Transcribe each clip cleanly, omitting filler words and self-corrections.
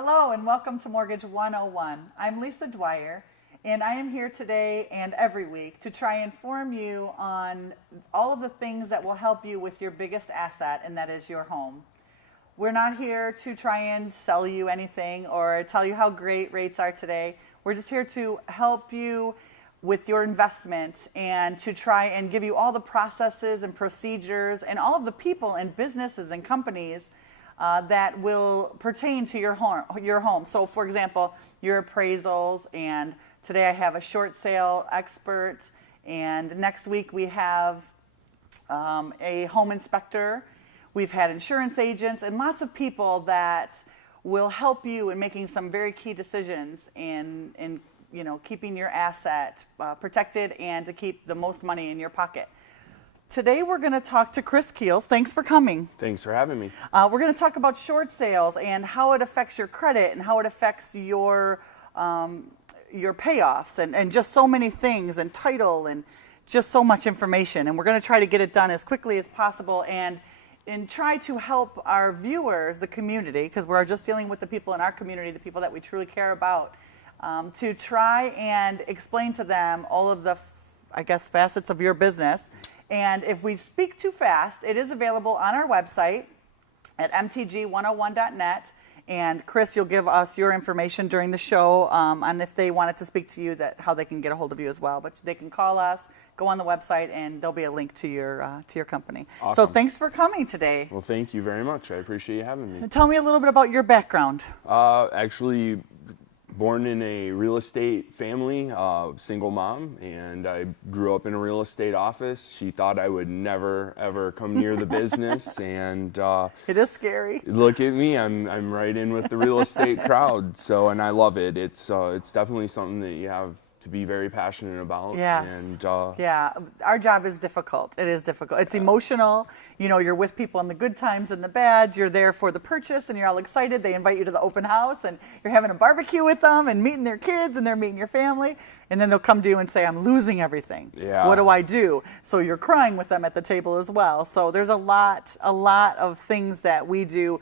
Hello and welcome to Mortgage 101. I'm Lisa Dwyer and I am here today and every week to try and inform you on all of the things that will help you with your biggest asset, and that is your home. We're not here to try and sell you anything or tell you how great rates are today. We're just here to help you with your investment and to try and give you all the processes and procedures and all of the people and businesses and companies that will pertain to your home. So, for example, your appraisals, and today I have a short sale expert, and next week we have a home inspector. We've had insurance agents and lots of people that will help you in making some very key decisions in keeping your asset protected and to keep the most money in your pocket. Today we're going to talk to Chris Keels. Thanks for coming. Thanks for having me. We're going to talk about short sales and how it affects your credit and how it affects your payoffs and just so many things, and title, and just so much information. And we're going to try to get it done as quickly as possible and try to help our viewers, the community, because we're just dealing with the people in our community, the people that we truly care about, to try and explain to them all of the, facets of your business. And if we speak too fast, it is available on our website at mtg101.net. And Chris, you'll give us your information during the show on if they wanted to speak to you, how they can get a hold of you as well. But they can call us, go on the website, and there'll be a link to your company. Awesome. So thanks for coming today. Well, thank you very much. I appreciate you having me. And tell me a little bit about your background. Actually, born in a real estate family, single mom, and I grew up in a real estate office. She thought I would never, ever come near the business, and it is scary. Look at me, I'm right in with the real estate crowd. So, and I love it. It's definitely something that you have to be very passionate about. Yes. And yeah, our job is difficult. It is difficult. It's emotional. You're with people in the good times and the bads. You're there for the purchase and you're all excited. They invite you to the open house and you're having a barbecue with them and meeting their kids and they're meeting your family. And then they'll come to you and say, I'm losing everything. Yeah. What do I do? So you're crying with them at the table as well. So there's a lot of things that we do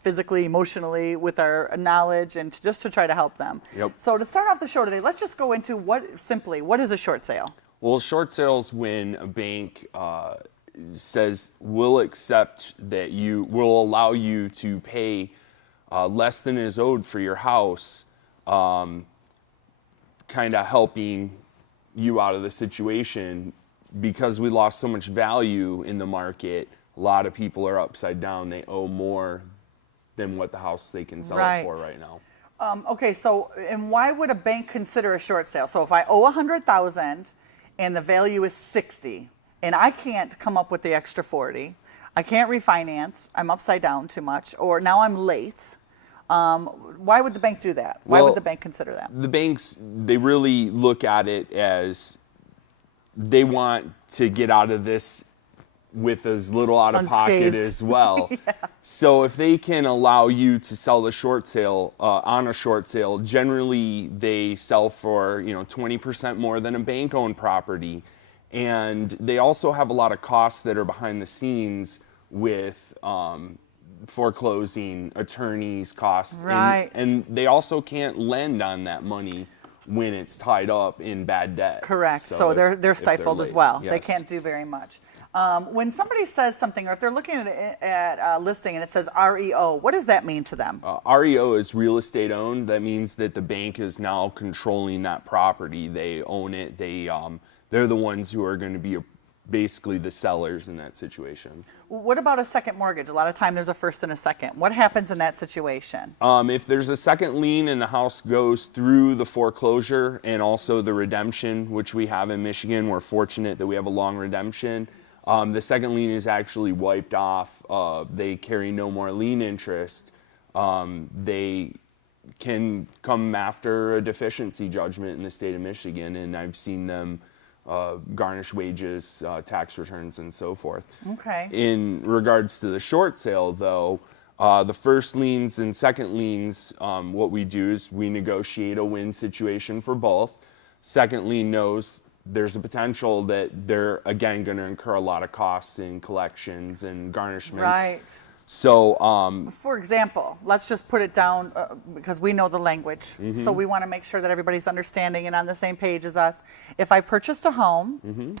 physically, emotionally, with our knowledge, and just to try to help them. Yep. So to start off the show today, let's just go into what is a short sale? Well, short sales when a bank says we'll accept that will allow you to pay less than is owed for your house, kind of helping you out of the situation. Because we lost so much value in the market, a lot of people are upside down. They owe more than what the house they can sell it for right now. Okay, so and why would a bank consider a short sale? So if I owe $100,000 and the value is $60,000 and I can't come up with the extra $40,000, I can't refinance, I'm upside down too much, or now I'm late. Why would the bank do that? Why would the bank consider that? The banks, they really look at it as they want to get out of this with as little out of pocket as well. Yeah. So if they can allow you to sell the short sale on a short sale, generally they sell for 20% more than a bank-owned property, and they also have a lot of costs that are behind the scenes with foreclosing, attorneys' costs, right? And they also can't lend on that money when it's tied up in bad debt. Correct. So they're stifled as well. Yes. They can't do very much. When somebody says something, or if they're looking at a listing and it says REO, what does that mean to them? REO is real estate owned. That means that the bank is now controlling that property. They own it. They're the ones who are going to be basically the sellers in that situation. What about a second mortgage? A lot of time there's a first and a second. What happens in that situation? If there's a second lien and the house goes through the foreclosure and also the redemption, which we have in Michigan, we're fortunate that we have a long redemption. The second lien is actually wiped off. They carry no more lien interest. They can come after a deficiency judgment in the state of Michigan, and I've seen them garnish wages, tax returns, and so forth. Okay. In regards to the short sale, though, the first liens and second liens, what we do is we negotiate a win situation for both. Second lien knows there's a potential that they're, again, going to incur a lot of costs in collections and garnishments. Right. So, For example, let's just put it down because we know the language. So we want to make sure that everybody's understanding and on the same page as us. If I purchased a home,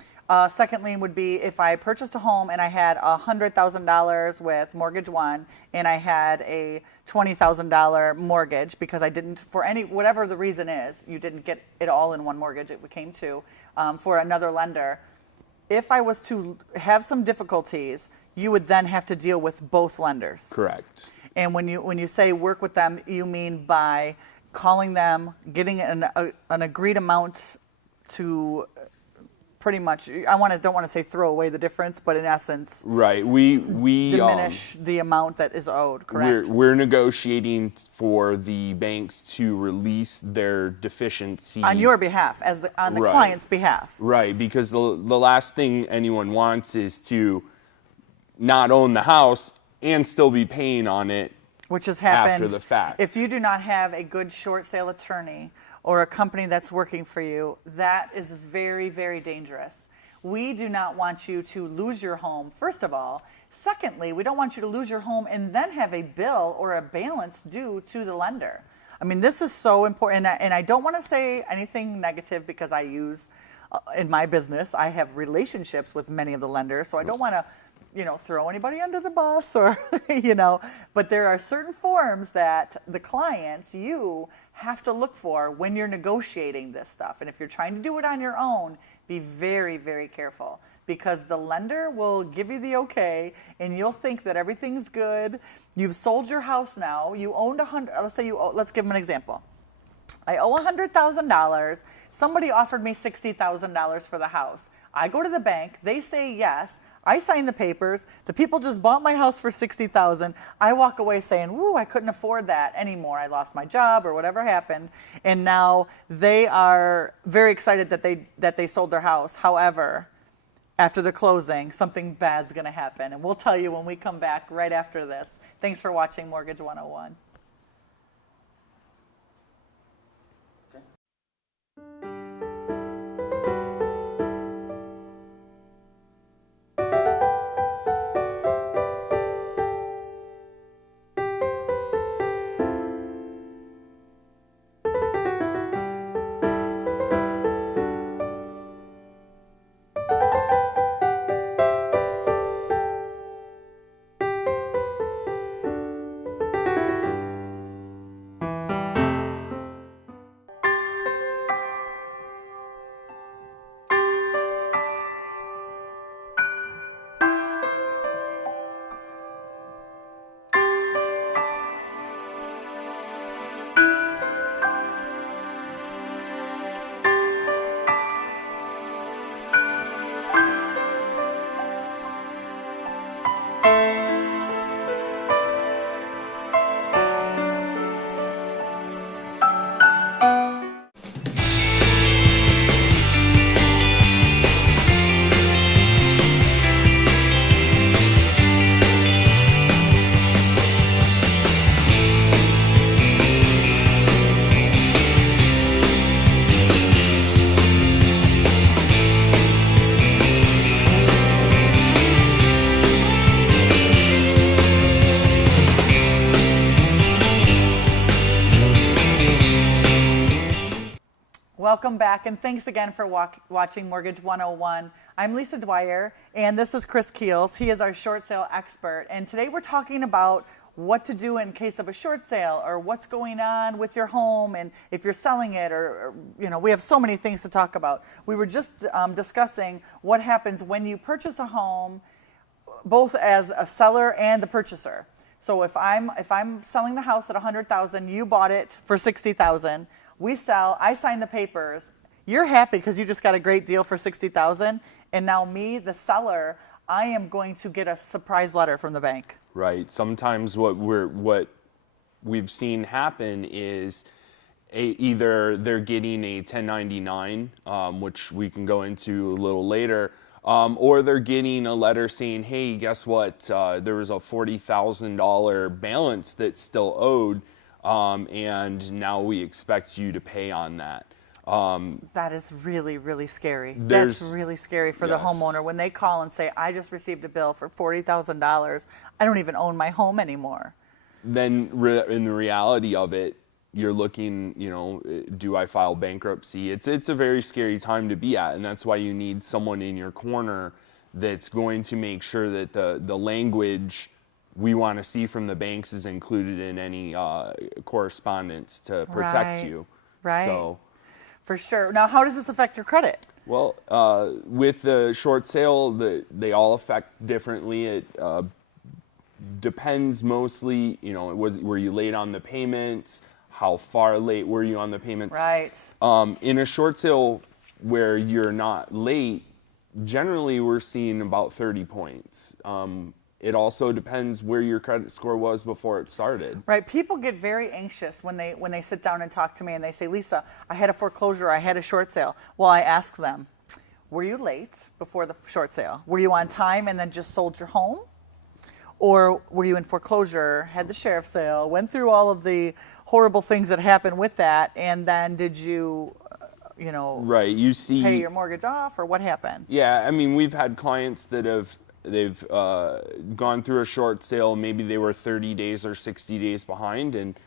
second lien would be if I purchased a home and I had $100,000 with mortgage one, and I had a $20,000 mortgage because I didn't, for any, whatever the reason is, you didn't get it all in one mortgage, it became two, for another lender. If I was to have some difficulties, you would then have to deal with both lenders. correct. And when you say work with them, you mean by calling them, getting an agreed amount to pretty much, don't want to say throw away the difference, but in essence, Right. We diminish the amount that is owed, correct? we're negotiating for the banks to release their deficiency On your behalf, on the Right. client's behalf. Right, because the last thing anyone wants is to not own the house and still be paying on it. Which has happened after the fact. If you do not have a good short sale attorney or a company that's working for you, that is very, very dangerous. We do not want you to lose your home, first of all. Secondly, we don't want you to lose your home and then have a bill or a balance due to the lender. I mean, this is so important. And I don't want to say anything negative because I use, in my business, I have relationships with many of the lenders, so I don't want to throw anybody under the bus or, but there are certain forms that the clients, you have to look for when you're negotiating this stuff. And if you're trying to do it on your own, be very, very careful because the lender will give you the okay and you'll think that everything's good. You've sold your house now. You owned let's give them an example. I owe $100,000. Somebody offered me $60,000 for the house. I go to the bank. They say yes. I sign the papers. The people just bought my house for $60,000. I walk away saying, "Woo, I couldn't afford that anymore. I lost my job or whatever happened." And now they are very excited that they sold their house. However, after the closing, something bad's going to happen, and we'll tell you when we come back right after this. Thanks for watching Mortgage 101. Welcome back, and thanks again for watching Mortgage 101. I'm Lisa Dwyer, and this is Chris Keels. He is our short sale expert, and today we're talking about what to do in case of a short sale or what's going on with your home and if you're selling it or we have so many things to talk about. We were just discussing what happens when you purchase a home, both as a seller and the purchaser. So if I'm selling the house at $100,000, you bought it for $60,000. We sell, I sign the papers. You're happy because you just got a great deal for $60,000, and now me, the seller, I am going to get a surprise letter from the bank. Right. Sometimes what we've seen happen is either they're getting a 1099, which we can go into a little later, or they're getting a letter saying, "Hey, guess what? There was a $40,000 balance that's still owed." And now we expect you to pay on that. That is really, really scary. There's- That's really scary for the Yes. homeowner when they call and say, I just received a bill for $40,000. I don't even own my home anymore. Then in the reality of it, you're looking, do I file bankruptcy? It's a very scary time to be at, and that's why you need someone in your corner that's going to make sure that the language we want to see from the banks is included in any correspondence to protect Right, you. right. So, For sure. Now, how does this affect your credit? well, with the short sale, they all affect differently. It depends mostly, were you late on the payments? How far late were you on the payments? Right. In a short sale where you're not late, generally we're seeing about 30 points. It also depends where your credit score was before it started. Right. People get very anxious when they sit down and talk to me and they say, Lisa, I had a foreclosure, I had a short sale. Well, I ask them, were you late before the short sale? Were you on time and then just sold your home? Or were you in foreclosure, had the sheriff's sale, went through all of the horrible things that happened with that, and then did you, Right, you see. pay your mortgage off, or what happened? Yeah, I mean, we've had clients that they've gone through a short sale. Maybe they were 30 days or 60 days behind, and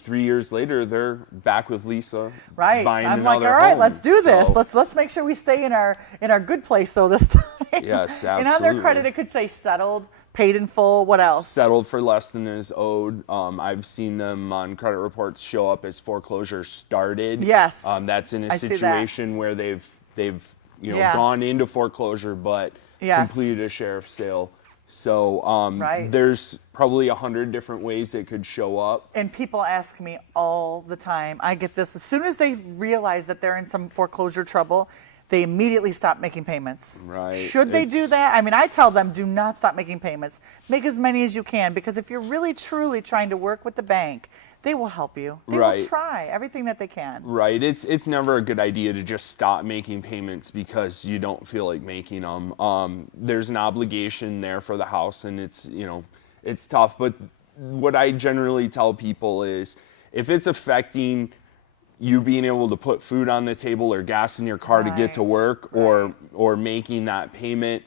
3 years later they're back with Lisa. Right. Buying I'm like, another all right, home. let's do this. So, Let's make sure we stay in our good place though this time. Yes, And on their absolutely. credit, it could say settled, paid in full. What else? settled for less than is owed. I've seen them on credit reports show up as foreclosure started. Yes. That's in a I see that. situation where they've Yeah. gone into foreclosure but Yes. completed a sheriff's sale. So Right. there's probably 100 different ways it could show up. And people ask me all the time. I get this as soon as they realize that they're in some foreclosure trouble, they immediately stop making payments. Right. Should they do It's- that? I mean, I tell them, do not stop making payments. Make as many as you can, because if you're really truly trying to work with the bank, they will help you. They will Right. try everything that they can. Right. It's never a good idea to just stop making payments because you don't feel like making them. There's an obligation there for the house, and it's tough. But what I generally tell people is, if it's affecting you being able to put food on the table or gas in your car to get to Right. work, or making that payment,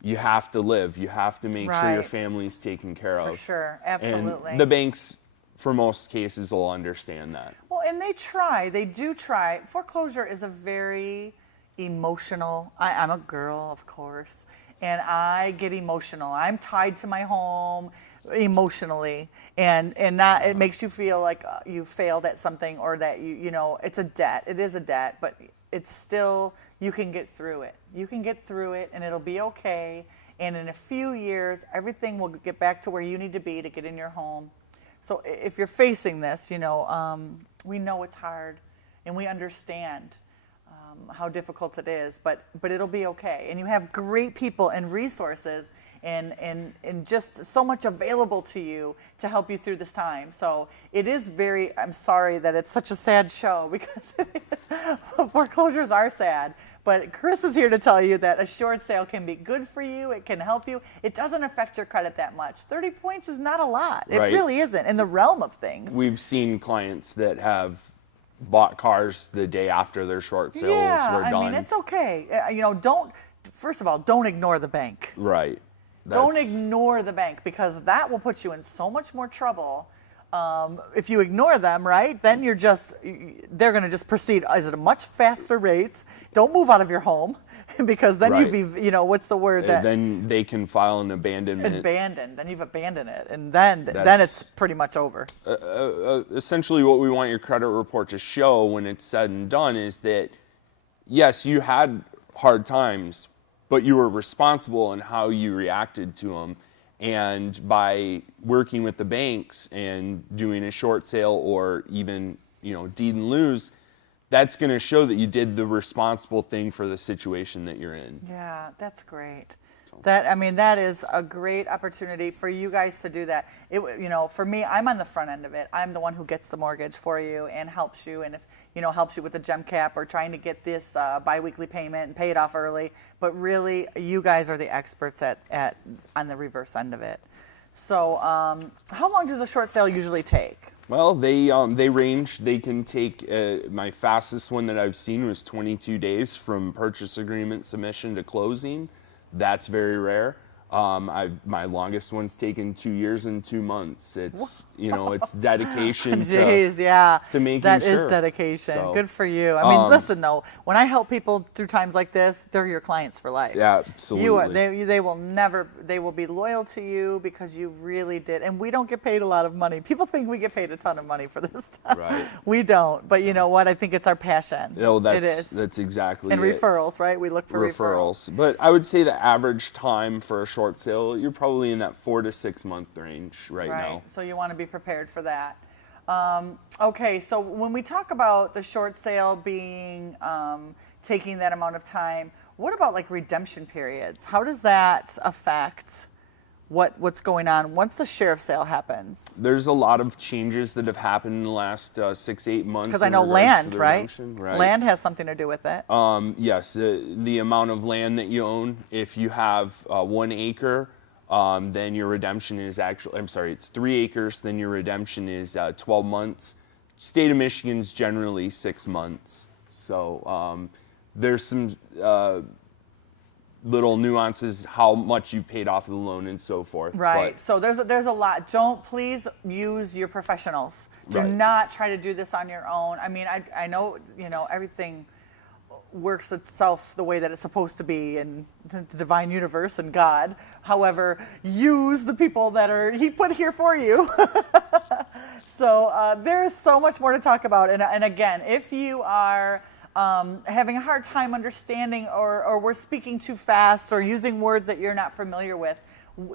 you have to live. You have to make sure your Right. family's taken care For of. sure. Absolutely. And the banks, for most cases, will understand that. Well, and they try. They do try. Foreclosure is a very emotional. I'm a girl, of course, and I get emotional. I'm tied to my home emotionally, and not. It makes you feel like you failed at something, or that it's a debt. It is a debt, but it's still, you can get through it. You can get through it, and it'll be okay. And in a few years, everything will get back to where you need to be to get in your home. So if you're facing this, we know it's hard, and we understand how difficult it is, but it'll be okay. And you have great people and resources and just so much available to you to help you through this time. So it is I'm sorry that it's such a sad show, because foreclosures are sad. But Chris is here to tell you that a short sale can be good for you. It can help you. It doesn't affect your credit that much. 30 points is not a lot. It Right. really isn't in the realm of things. We've seen clients that have bought cars the day after their short sales were done. I mean, it's okay. First of all, don't ignore the bank. Right. Don't That's- ignore the bank, because that will put you in so much more trouble. If you ignore them, right, then they're going to just proceed at a much faster rates. Don't move out of your home, because then Right. what's the word that Then they can file an abandonment. then you've abandoned it, and then That's- it's pretty much over. Essentially, what we want your credit report to show when it's said and done is that, yes, you had hard times, but you were responsible in how you reacted to them. And by working with the banks and doing a short sale, or even deed and lose, that's going to show that you did the responsible thing for the situation that you're in. Yeah, that's great. That is a great opportunity for you guys to do that. For me, I'm on the front end of it. I'm the one who gets the mortgage for you and helps you, and helps you with the gem cap, or trying to get this biweekly payment and pay it off early. But really, you guys are the experts on the reverse end of it. So how long does a short sale usually take? Well, they range. They can take, my fastest one that I've seen was 22 days from purchase agreement submission to closing. That's very rare. My longest one's taken 2 years and 2 months. It's it's dedication Jeez, yeah. to making That sure. is dedication. So, Good for you. I mean, listen though, when I help people through times like this, they're your clients for life. Yeah, absolutely. They will never, they will be loyal to you because you really did. And we don't get paid a lot of money. People think we get paid a ton of money for this stuff. Right. We don't. But you know what? I think it's our passion. It is. That's exactly And it. referrals, right? We look for referrals. But I would say the average time for a short sale, you're probably in that 4 to 6 month range right now. So you want to be prepared for that. Okay, so when we talk about the short sale being taking that amount of time, what about like redemption periods? How does that affect what's going on once the sheriff's sale happens? There's a lot of changes that have happened in the last 6 8 months. Because I know land, right? Land has something to do with it. Yes, the amount of land that you own. If you have 1 acre, then your redemption is it's 3 acres, then your redemption is 12 months. State of Michigan's generally 6 months. So there's some little nuances, how much you've paid off of the loan and so forth. Right. But, so there's a lot. Don't, please use your professionals. Do Right. not try to do this on your own. I mean, I know, everything works itself the way that it's supposed to be in the divine universe and God. However, use the people that He put here for you. So there's so much more to talk about. And again, if you are having a hard time understanding or we're speaking too fast or using words that you're not familiar with,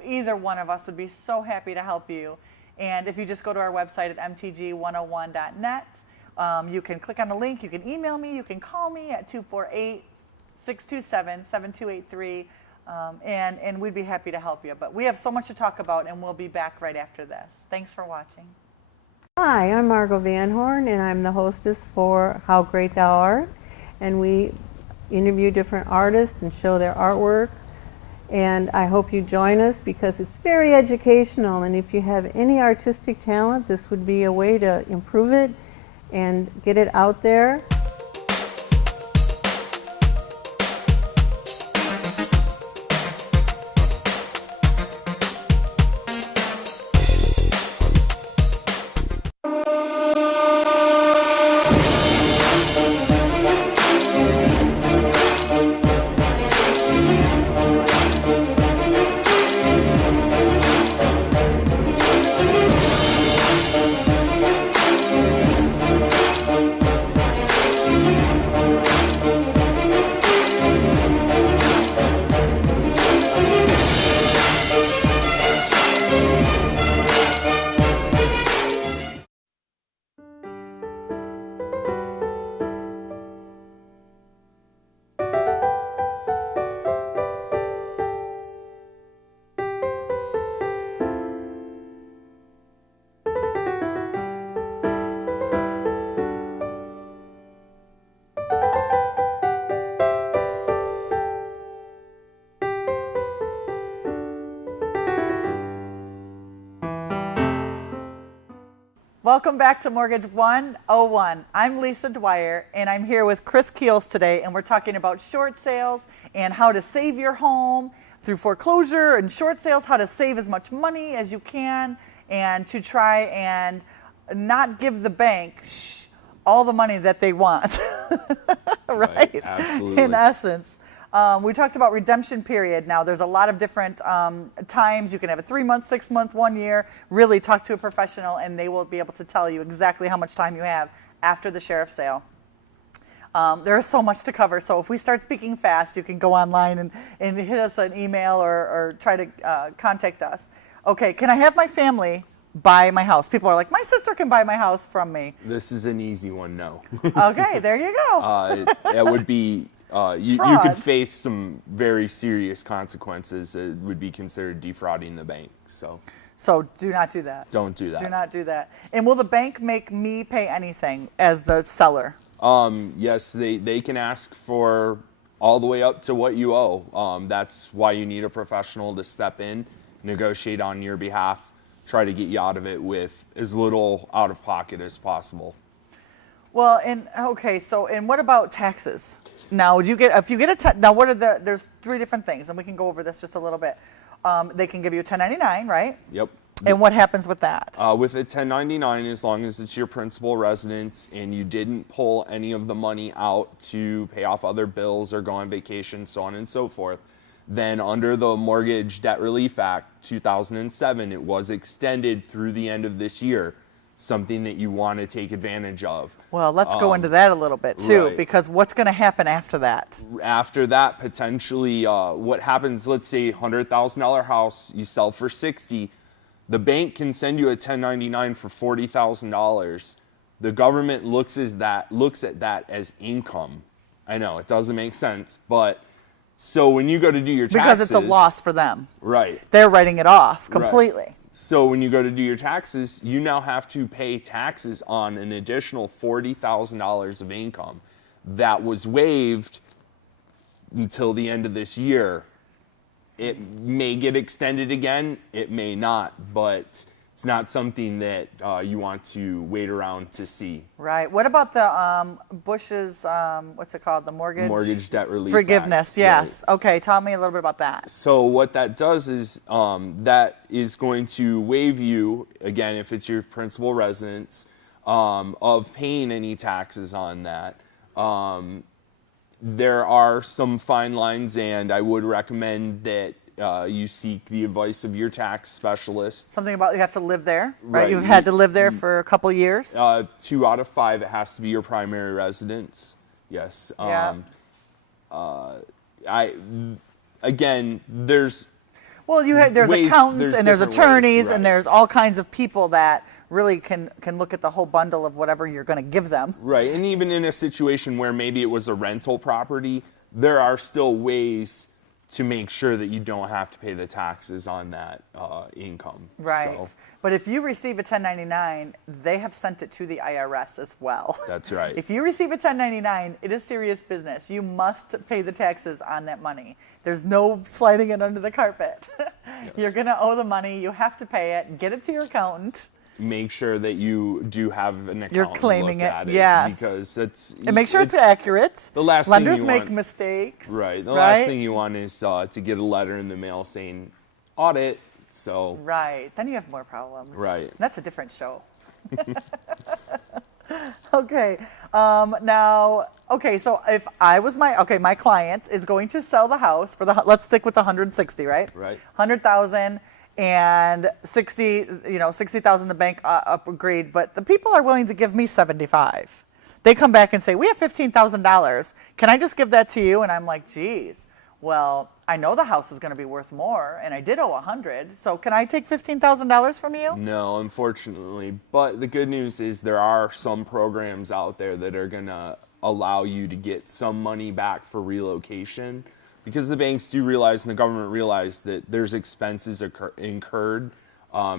either one of us would be so happy to help you. And if you just go to our website at mtg101.net, you can click on the link, you can email me, you can call me at 248-627-7283, and we'd be happy to help you. But we have so much to talk about, and we'll be back right after this. Thanks for watching. Hi, I'm Margot Van Horn, and I'm the hostess for How Great Thou Art. And we interview different artists and show their artwork. And I hope you join us because it's very educational. And if you have any artistic talent, this would be a way to improve it and get it out there. Welcome back to Mortgage 101. I'm Lisa Dwyer, and I'm here with Chris Keels today, and we're talking about short sales and how to save your home through foreclosure and short sales, how to save as much money as you can, and to try and not give the bank all the money that they want, right? Absolutely. In essence. We talked about redemption period. Now, there's a lot of different times. You can have a 3 month, 6 month, 1 year. Really talk to a professional, and they will be able to tell you exactly how much time you have after the sheriff's sale. There is so much to cover. So if we start speaking fast, you can go online and hit us an email or try to contact us. Okay, can I have my family buy my house? People are like, my sister can buy my house from me. This is an easy one, no. Okay, there you go. That would be... you could face some very serious consequences. It would be considered defrauding the bank. So do not do that. Don't do that. Do not do that. And will the bank make me pay anything as the seller? Yes, they can ask for all the way up to what you owe. That's why you need a professional to step in negotiate on your behalf, try to get you out of it with as little out of pocket as possible. Well, and okay, so and what about taxes? Now, would you get if you get a now? What are there's three different things, and we can go over this just a little bit. They can give you a 1099, right? Yep. And what happens with that? With a 1099, as long as it's your principal residence and you didn't pull any of the money out to pay off other bills or go on vacation, so on and so forth, then under the Mortgage Debt Relief Act 2007, it was extended through the end of this year, something that you want to take advantage of. Well, let's go into that a little bit too, right. because what's going to happen after that? After that, potentially, what happens, let's say $100,000 house, you sell for 60, the bank can send you a 1099 for $40,000. The government looks at that as income. I know it doesn't make sense, but so when you go to do your taxes, Because it's a loss for them. right? They're writing it off completely. Right. So when you go to do your taxes, you now have to pay taxes on an additional $40,000 of income that was waived until the end of this year. It may get extended again, it may not, but it's not something that you want to wait around to see. Right. What about the Bush's, what's it called, the Mortgage Debt Relief Forgiveness, Act. yes. Right. Okay, tell me a little bit about that. So what that does is that is going to waive you, again, if it's your principal residence, of paying any taxes on that. There are some fine lines, and I would recommend that you seek the advice of your tax specialist. Something about you have to live there, right? Right. You've had to live there for a couple years. 2 out of 5, it has to be your primary residence. Yes. Yeah. There's Well, there's ways- accountants and there's different attorneys ways, right. and there's all kinds of people that really can look at the whole bundle of whatever you're going to give them. Right, and even in a situation where maybe it was a rental property, there are still ways to make sure that you don't have to pay the taxes on that income. Right. So, But if you receive a 1099, they have sent it to the IRS as well. that's right. If you receive a 1099, it is serious business. You must pay the taxes on that money. There's no sliding it under the carpet. You're going to owe the money. You have to pay it. Get it to your accountant. Make sure that you do have an accountant You're claiming look it, at it, yes. because it's And make sure it's accurate. the last thing Lenders you make want. mistakes. Right. The right? last thing you want is to get a letter in the mail saying audit. So Right. Then you have more problems. Right. That's a different show. Okay. So if I was my client is going to sell the house for let's stick with the 160, right? Right. 100,000 and 60,000 the bank upgrade, but the people are willing to give me 75. They come back and say, "We have $15,000. Can I just give that to you?" And I'm like, "Geez. Well, I know the house is going to be worth more, and I did owe 100. So can I take $15,000 from you?" No, unfortunately. But the good news is there are some programs out there that are going to allow you to get some money back for relocation, because the banks do realize and the government realize that there's expenses incurred.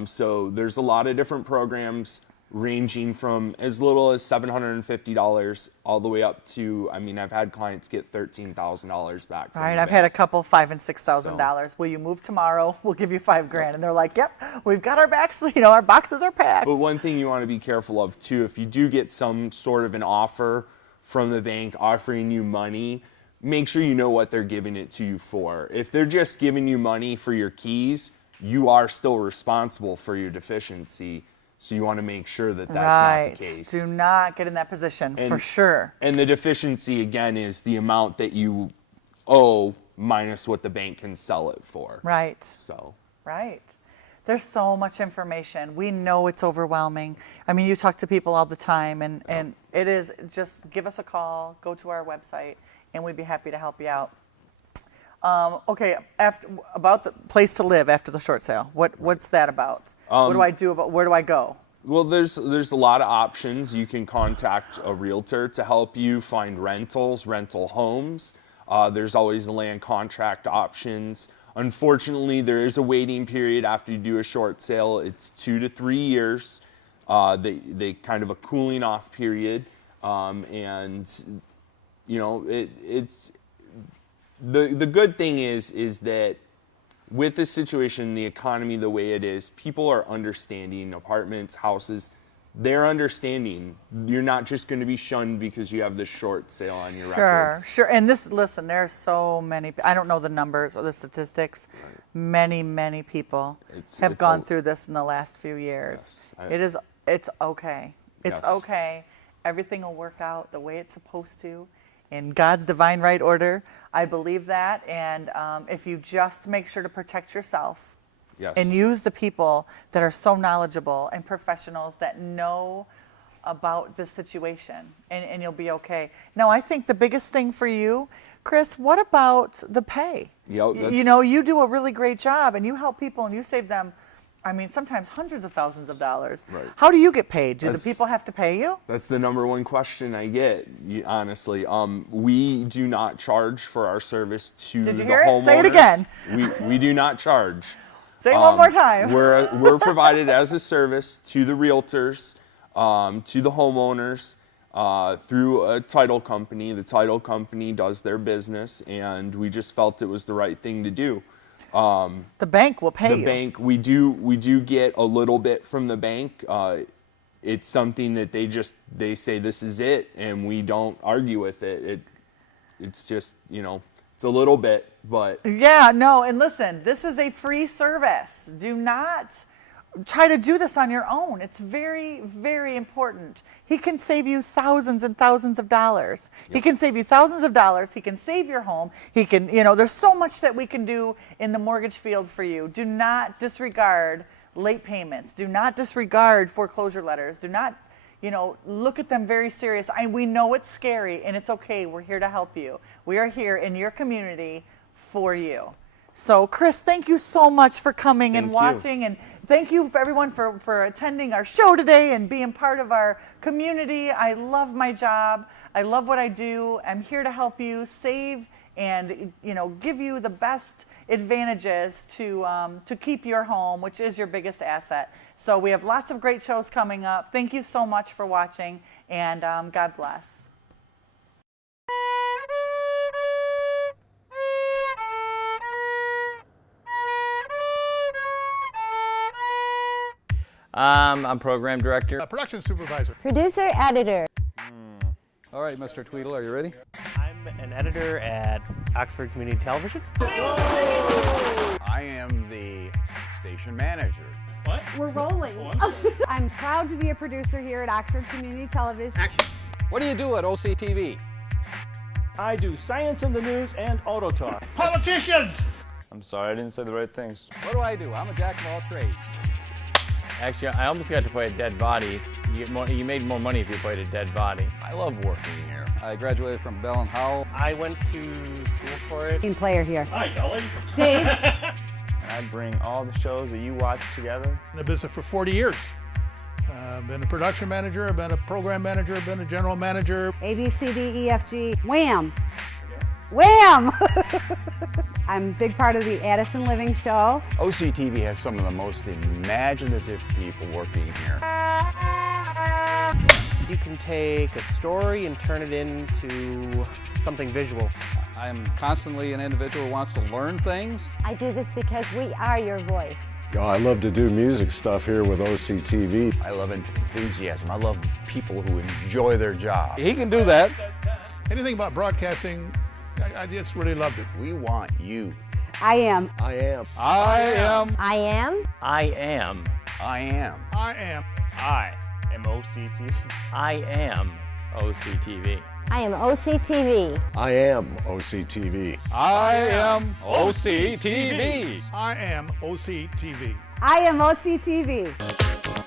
So there's a lot of different programs ranging from as little as $750 all the way up to, I've had clients get $13,000 back from Right, the I've bank. had a couple $5,000 and $6,000. Will you move tomorrow? We'll give you $5,000, and they're like, "Yep, we've got our backs. Our boxes are packed." But one thing you want to be careful of too, if you do get some sort of an offer from the bank offering you money, make sure you know what they're giving it to you for. If they're just giving you money for your keys, you are still responsible for your deficiency. So you want to make sure that that's right. not the case. Do not get in that position for sure. And the deficiency, again, is the amount that you owe minus what the bank can sell it for. Right. So. Right. There's so much information. We know it's overwhelming. You talk to people all the time, and it is just give us a call, go to our website, and we'd be happy to help you out. Okay, about the place to live after the short sale. What's that about? What do I do about? Where do I go? Well, there's a lot of options. You can contact a realtor to help you find rental homes. There's always the land contract options. Unfortunately, there is a waiting period after you do a short sale. It's 2 to 3 years. They kind of a cooling off period, and it's the good thing is that with the situation, the economy the way it is, people are understanding. Apartments, houses, they're understanding. You're not just going to be shunned because you have this short sale on your record. Sure. And listen, there are so many, I don't know the numbers or the statistics. Many people have gone through this in the last few years. Yes, It's okay. It's Yes. okay. Everything will work out the way it's supposed to in God's divine right order. I believe that. And if you just make sure to protect yourself, Yes. and use the people that are so knowledgeable and professionals that know about the situation, and you'll be okay. Now, I think the biggest thing for you, Chris, what about the pay? Yep, You know, you do a really great job, and you help people, and you save them, I mean, sometimes hundreds of thousands of dollars. Right. How do you get paid? Do the That's- people have to pay you? That's the number one question I get, honestly. We do not charge for our service to Did you the hear it? homeowners. Say it again. We do not charge. Say it one more time. We're provided as a service to the realtors, to the homeowners, through a title company. The title company does their business, and we just felt it was the right thing to do. The bank will pay you. The bank, we do get a little bit from the bank. It's something that they say this is it, and we don't argue with it. It's just, you know, it's a little bit, but Yeah, no, and listen, this is a free service. Do not try to do this on your own. It's very, very important. He can save you thousands and thousands of dollars. He can save you thousands of dollars. He can save your home. He can, you know, there's so much that we can do in the mortgage field for you. Do not disregard late payments. Do not disregard foreclosure letters. Do not, you know, look at them very serious. We know it's scary, and it's okay. We're here to help you. We are here in your community for you. So, Chris, thank you so much for coming and Thank you. watching, and thank you for everyone for attending our show today and being part of our community. I love my job. I love what I do. I'm here to help you save and, you know, give you the best advantages to keep your home, which is your biggest asset. So we have lots of great shows coming up. Thank you so much for watching, and God bless. I'm program director. Production supervisor. Producer, editor. All right, Mr. Tweedle, are you ready? I'm an editor at Oxford Community Television. I am the station manager. We're rolling. I'm proud to be a producer here at Oxford Community Television. What do you do at OCTV? I do science in the news and auto talk. Politicians! I'm sorry, I didn't say the right things. What do I do? I'm a jack of all trades. Actually, I almost got to play a dead body. You made more money if you played a dead body. I love working here. I graduated from Bell and Howell. I went to school for it. Team player here. Hi, Kelly. Dave. And I bring all the shows that you watch together. In the business for 40 years. I've been a production manager, I've been a program manager, I've been a general manager. A, B, C, D, E, F, G. Wham! Wham! I'm a big part of the Addison Living Show. OCTV has some of the most imaginative people working here. You can take a story and turn it into something visual. I'm constantly an individual who wants to learn things. I do this because we are your voice. I love to do music stuff here with OCTV. I love enthusiasm. I love people who enjoy their job. He can do that. Anything about broadcasting, I just really loved it. We want you. I am. I am. I am. I am. I am. I am. I am. I am OCTV. I am OCTV. I am OCTV. I am OCTV. I am OCTV. I am OCTV. I am OCTV.